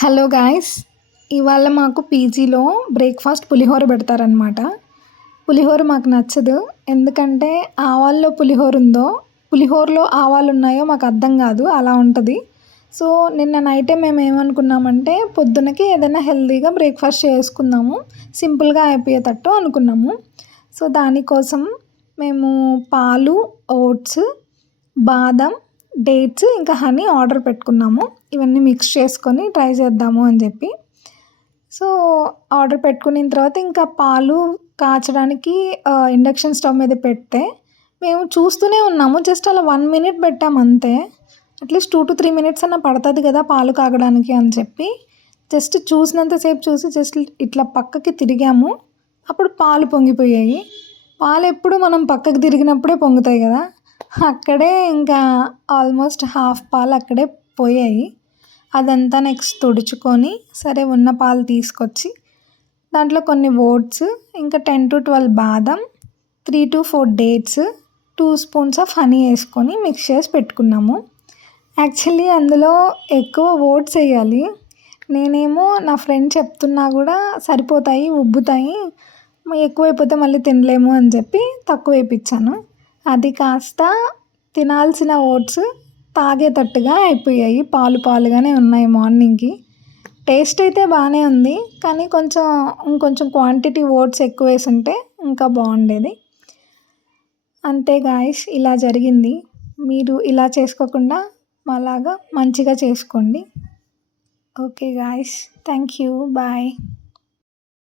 Hello guys, ఇవాళ మాకు పీజీలో బ్రేక్ఫాస్ట్ పులిహోర పెడతారనమాట. పులిహోర మాకు నచ్చదు. ఎందుకంటే ఆవాల్లో పులిహోర ఉందో, పులిహోరలో ఆవాలు ఉన్నాయో మాకు అర్థం కాదు, అలా ఉంటుంది. సో నిన్న నైటే మేము ఏమనుకున్నామంటే పొద్దునకి ఏదైనా హెల్తీగా బ్రేక్ఫాస్ట్ చేసుకుందాము, సింపుల్గా అయిపోయేటట్టు అనుకున్నాము. సో దానికోసం మేము పాలు, ఓట్స్, బాదం, డేట్స్ ఇంకా హనీ ఆర్డర్ పెట్టుకున్నాము. ఇవన్నీ మిక్స్ చేసుకొని ట్రై చేద్దాము అని చెప్పి. సో ఆర్డర్ పెట్టుకున్న తర్వాత ఇంకా పాలు కాచడానికి ఇండక్షన్ స్టవ్ మీద పెడితే మేము చూస్తూనే ఉన్నాము. జస్ట్ అలా 1 మినిట్ పెట్టాము అంతే. అట్లీస్ట్ 2 to 3 మినిట్స్ అన్న పడుతుంది కదా పాలు కాగడానికి అని చెప్పి జస్ట్ చూసినంతసేపు చూసి జస్ట్ ఇట్లా పక్కకి తిరిగాము. అప్పుడు పాలు పొంగిపోయాయి. పాలు ఎప్పుడు మనం పక్కకి తిరిగినప్పుడే పొంగుతాయి కదా, అక్కడే ఇంకా ఆల్మోస్ట్ హాఫ్ పాలు అక్కడే పోయాయి. అదంతా నెక్స్ట్ తుడుచుకొని సరే ఉన్న పాలు తీసుకొచ్చి దాంట్లో కొన్ని ఓట్స్, ఇంకా 10 to 12 బాదం, 3 to 4 dates, 2 spoons of honey వేసుకొని మిక్స్ చేసి పెట్టుకున్నాము. యాక్చువల్లీ అందులో ఎక్కువ ఓట్స్ వేయాలి. నేనేమో నా ఫ్రెండ్ చెప్తున్నా కూడా సరిపోతాయి, ఉబ్బుతాయి, ఎక్కువైపోతే మళ్ళీ తినలేము అని చెప్పి తక్కువ వేయించాను. అది కాస్త తినాల్సిన ఓట్స్ తాగేటట్టుగా అయిపోయాయి, పాలు పాలుగానే ఉన్నాయి మార్నింగ్కి. టేస్ట్ అయితే బాగానే ఉంది, కానీ ఇంకొంచెం క్వాంటిటీ ఓట్స్ ఎక్కువ వేసి ఉంటే ఇంకా బాగుండేది. అంతే గాయస్, ఇలా జరిగింది. మీరు ఇలా చేసుకోకుండా మాలాగా మంచిగా చేసుకోండి. Okay guys, thank you, bye.